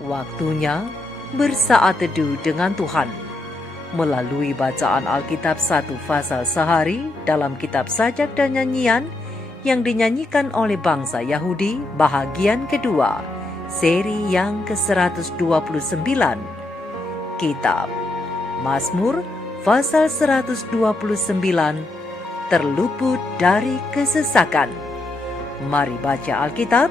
Waktunya bersaat teduh dengan Tuhan melalui bacaan Alkitab 1 pasal sehari dalam kitab sajak dan nyanyian yang dinyanyikan oleh bangsa Yahudi bahagian kedua, seri yang ke-129. Kitab Mazmur pasal 129, terluput dari kesesakan. Mari baca Alkitab,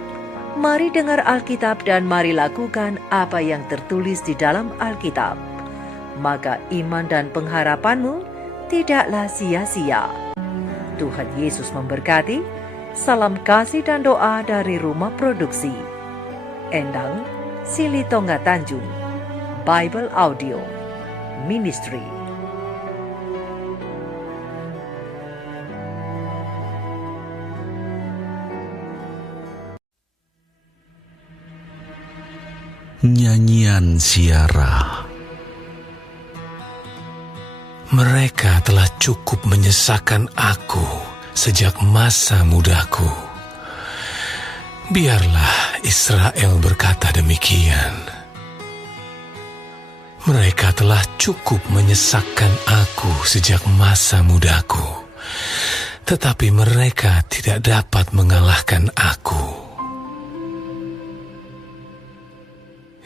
mari dengar Alkitab, dan mari lakukan apa yang tertulis di dalam Alkitab. Maka iman dan pengharapanmu tidaklah sia-sia. Tuhan Yesus memberkati. Salam kasih dan doa dari Rumah Produksi Endang Silitonga Tanjung Bible Audio Ministry. Nyanyian Ziarah. Mereka telah cukup menyesakan aku sejak masa mudaku. Biarlah Israel berkata demikian. Mereka telah cukup menyesakkan aku sejak masa mudaku, tetapi mereka tidak dapat mengalahkan aku.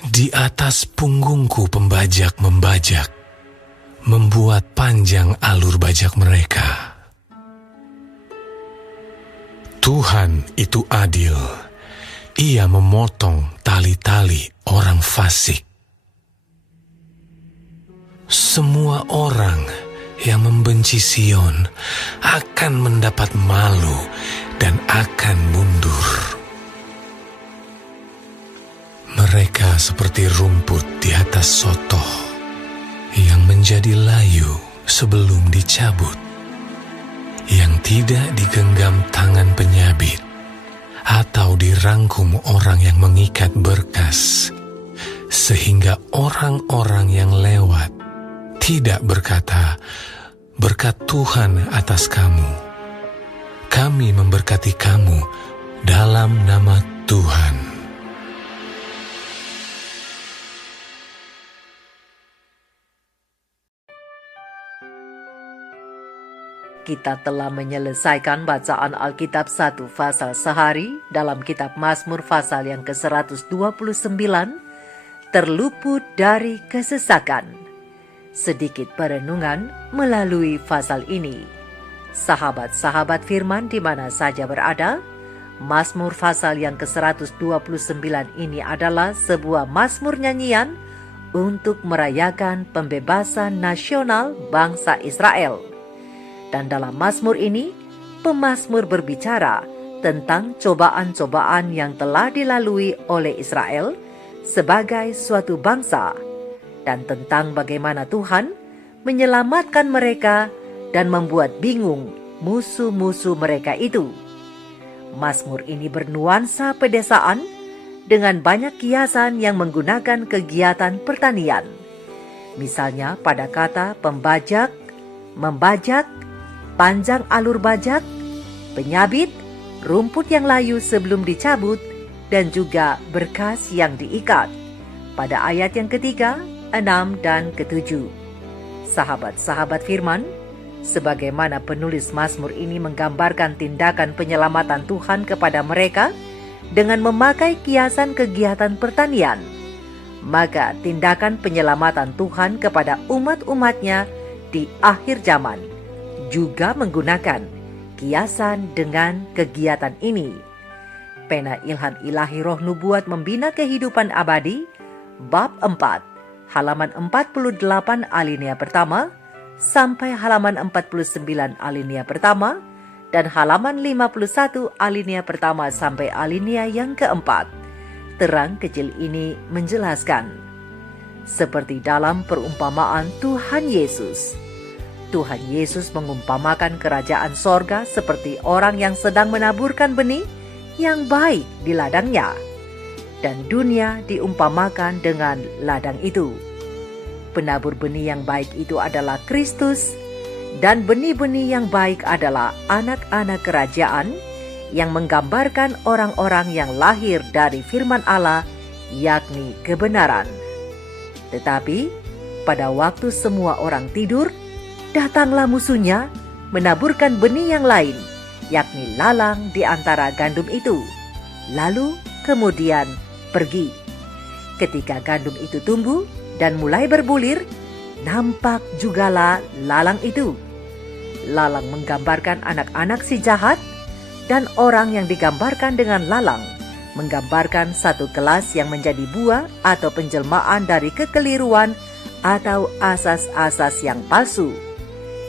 Di atas punggungku pembajak membajak, membuat panjang alur bajak mereka. Tuhan itu adil, Ia memotong tali-tali orang fasik. Semua orang yang membenci Sion akan mendapat malu dan akan mundur. Mereka seperti rumput di atas sotoh yang menjadi layu sebelum dicabut, yang tidak digenggam tangan penyabit atau dirangkum orang yang mengikat berkas, sehingga orang-orang yang lewat tidak berkata, "Berkat Tuhan atas kamu." Kami memberkati kamu dalam nama Tuhan. Kita telah menyelesaikan bacaan Alkitab 1 pasal sehari dalam kitab Mazmur pasal yang ke-129, terluput dari kesesakan. Sedikit perenungan melalui pasal ini. Sahabat-sahabat firman di mana saja berada, Mazmur pasal yang ke-129 ini adalah sebuah mazmur nyanyian untuk merayakan pembebasan nasional bangsa Israel. Dan dalam mazmur ini, pemazmur berbicara tentang cobaan-cobaan yang telah dilalui oleh Israel sebagai suatu bangsa, dan tentang bagaimana Tuhan menyelamatkan mereka dan membuat bingung musuh-musuh mereka itu. Mazmur ini bernuansa pedesaan dengan banyak kiasan yang menggunakan kegiatan pertanian. Misalnya pada kata pembajak, membajak, panjang alur bajak, penyabit, rumput yang layu sebelum dicabut, dan juga berkas yang diikat. Pada ayat yang ketiga, 6, dan ke-7. Sahabat-sahabat firman, sebagaimana penulis Mazmur ini menggambarkan tindakan penyelamatan Tuhan kepada mereka dengan memakai kiasan kegiatan pertanian, maka tindakan penyelamatan Tuhan kepada umat-umatnya di akhir zaman juga menggunakan kiasan dengan kegiatan ini. Pena Ilham Ilahi Roh Nubuat Membina Kehidupan Abadi, bab 4, halaman 48 alinea pertama sampai halaman 49 alinea pertama, dan halaman 51 alinea pertama sampai alinea yang keempat. Terang kecil ini menjelaskan, seperti dalam perumpamaan Tuhan Yesus. Tuhan Yesus mengumpamakan kerajaan sorga seperti orang yang sedang menaburkan benih yang baik di ladangnya, dan dunia diumpamakan dengan ladang itu. Penabur benih yang baik itu adalah Kristus, dan benih-benih yang baik adalah anak-anak kerajaan yang menggambarkan orang-orang yang lahir dari firman Allah yakni kebenaran. Tetapi pada waktu semua orang tidur, datanglah musuhnya menaburkan benih yang lain, yakni lalang di antara gandum itu, lalu kemudian pergi. Ketika gandum itu tumbuh dan mulai berbulir, nampak jugalah lalang itu. Lalang menggambarkan anak-anak si jahat, dan orang yang digambarkan dengan lalang menggambarkan satu kelas yang menjadi buah atau penjelmaan dari kekeliruan atau asas-asas yang palsu.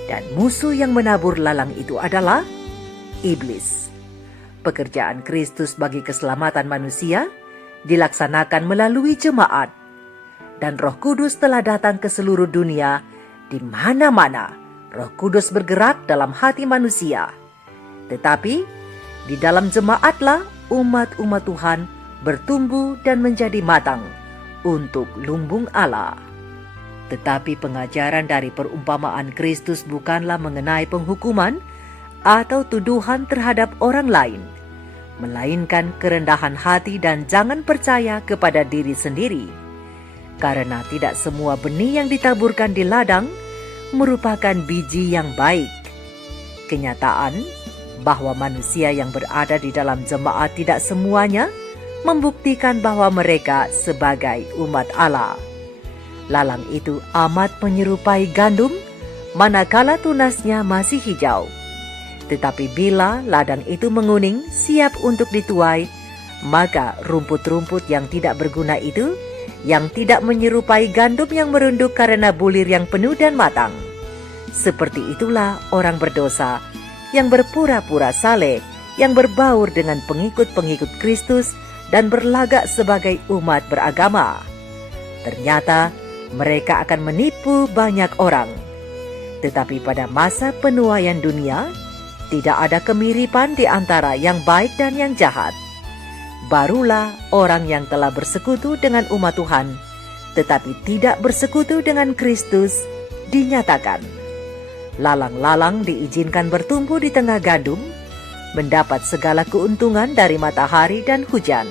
Dan musuh yang menabur lalang itu adalah iblis. Pekerjaan Kristus bagi keselamatan manusia dilaksanakan melalui jemaat, dan Roh Kudus telah datang ke seluruh dunia. Di mana-mana Roh Kudus bergerak dalam hati manusia. Tetapi di dalam jemaatlah umat-umat Tuhan bertumbuh dan menjadi matang untuk lumbung Allah. Tetapi pengajaran dari perumpamaan Kristus bukanlah mengenai penghukuman atau tuduhan terhadap orang lain, melainkan kerendahan hati dan jangan percaya kepada diri sendiri. Karena tidak semua benih yang ditaburkan di ladang merupakan biji yang baik. Kenyataan bahwa manusia yang berada di dalam jemaat tidak semuanya membuktikan bahwa mereka sebagai umat Allah. Lalang itu amat menyerupai gandum, manakala tunasnya masih hijau. Tetapi bila ladang itu menguning, siap untuk dituai, maka rumput-rumput yang tidak berguna itu, yang tidak menyerupai gandum yang merunduk karena bulir yang penuh dan matang. Seperti itulah orang berdosa, yang berpura-pura saleh, yang berbaur dengan pengikut-pengikut Kristus dan berlagak sebagai umat beragama. Ternyata mereka akan menipu banyak orang. Tetapi pada masa penuaian dunia, tidak ada kemiripan di antara yang baik dan yang jahat. Barulah orang yang telah bersekutu dengan umat Tuhan, tetapi tidak bersekutu dengan Kristus, dinyatakan. Lalang-lalang diizinkan bertumbuh di tengah gandum, mendapat segala keuntungan dari matahari dan hujan.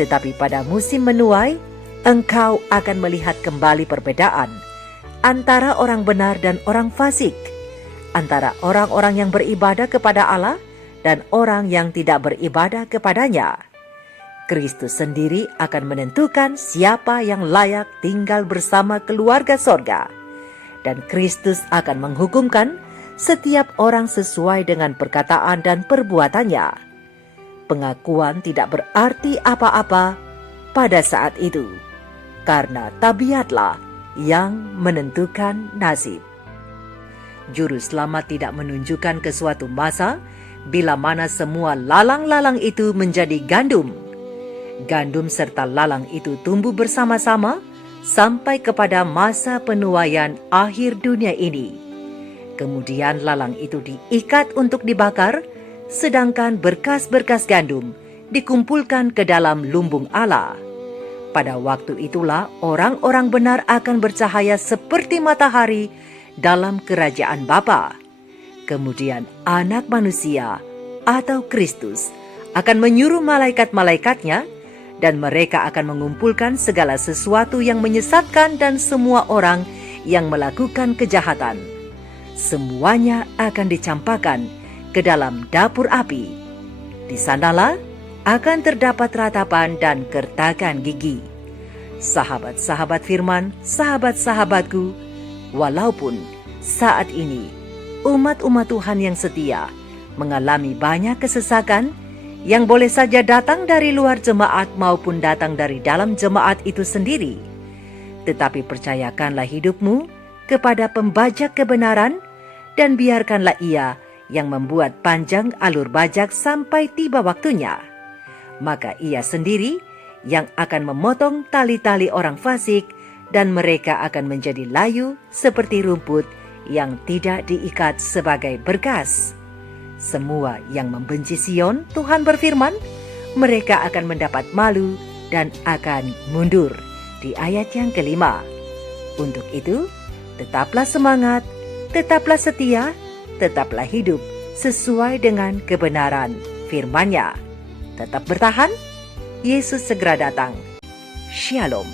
Tetapi pada musim menuai, engkau akan melihat kembali perbedaan antara orang benar dan orang fasik, antara orang-orang yang beribadah kepada Allah dan orang yang tidak beribadah kepadanya. Kristus sendiri akan menentukan siapa yang layak tinggal bersama keluarga sorga, dan Kristus akan menghukumkan setiap orang sesuai dengan perkataan dan perbuatannya. Pengakuan tidak berarti apa-apa pada saat itu, karena tabiatlah yang menentukan nasib. Juru selamat tidak menunjukkan ke suatu masa bila mana semua lalang-lalang itu menjadi gandum. Gandum serta lalang itu tumbuh bersama-sama sampai kepada masa penuaian akhir dunia ini. Kemudian lalang itu diikat untuk dibakar, sedangkan berkas-berkas gandum dikumpulkan ke dalam lumbung Allah. Pada waktu itulah orang-orang benar akan bercahaya seperti matahari dalam kerajaan Bapa. Kemudian anak manusia atau Kristus akan menyuruh malaikat-malaikatnya, dan mereka akan mengumpulkan segala sesuatu yang menyesatkan dan semua orang yang melakukan kejahatan. Semuanya akan dicampakkan ke dalam dapur api. Di sanalah akan terdapat ratapan dan kertakan gigi. Sahabat-sahabat firman, sahabat-sahabatku, walaupun saat ini umat-umat Tuhan yang setia mengalami banyak kesesakan yang boleh saja datang dari luar jemaat maupun datang dari dalam jemaat itu sendiri, tetapi percayakanlah hidupmu kepada pembajak kebenaran, dan biarkanlah ia yang membuat panjang alur bajak sampai tiba waktunya. Maka ia sendiri yang akan memotong tali-tali orang fasik, dan mereka akan menjadi layu seperti rumput yang tidak diikat sebagai berkas. Semua yang membenci Sion, Tuhan berfirman, mereka akan mendapat malu dan akan mundur. Di ayat yang kelima. Untuk itu, tetaplah semangat, tetaplah setia, tetaplah hidup sesuai dengan kebenaran firman-Nya. Tetap bertahan, Yesus segera datang. Shalom.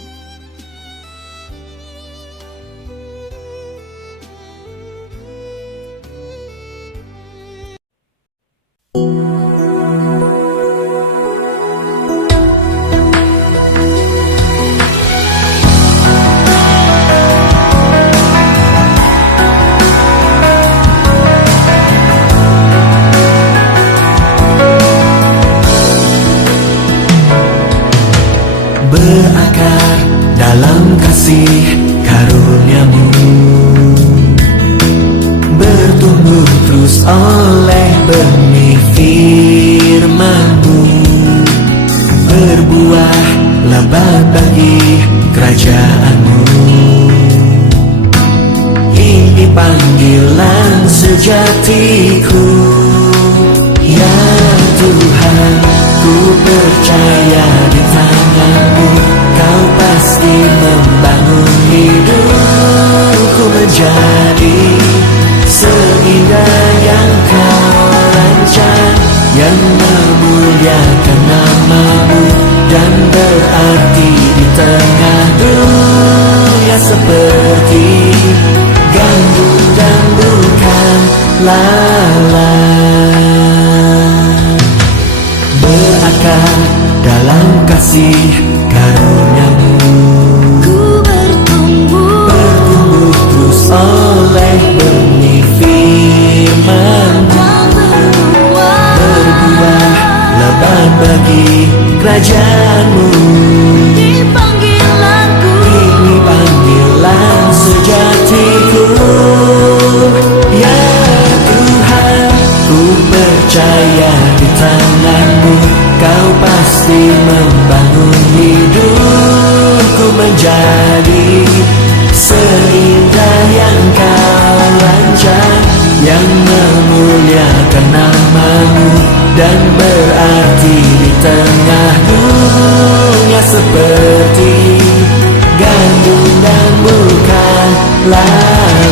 Berakar dalam kasih karuniamu, bertumbuh terus oleh benih firman-Mu, berbuah lebat bagi kerajaan-Mu. Ini panggilan sejatiku, ya Tuhan, ku percaya di tangan-Mu, Kau pasti membangun hidupku menjadi seindah yang Kau rancang, yang memuliakan nama-Mu dan berarti di tengah dunia seperti gandum dan bukan lalat. Berakar dalam kasih karuniamu, Ku bertumbuh terus oleh benih firman-Mu, dan berbuah lebat bagi kerajaan-Mu. di panggilanku, Ini panggilan sejatiku, ya Tuhan, ku percaya di tangan-Mu, Kau pasti membangun hidupku menjadi seindah yang Kau rancang, yang memuliakan nama-Mu dan berarti di tengah dunia seperti gandum dan bukan lalat.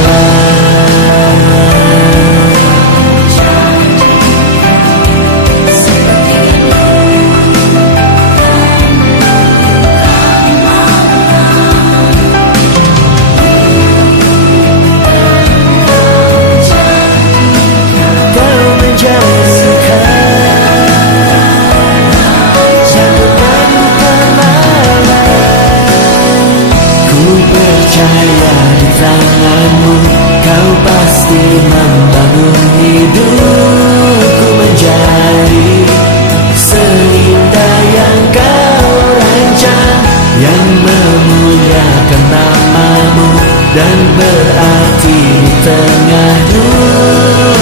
Percaya di tangan-Mu, Kau pasti membangun hidupku menjadi seindah yang Kau rancang, yang memuliakan nama-Mu dan berarti di tengah dunia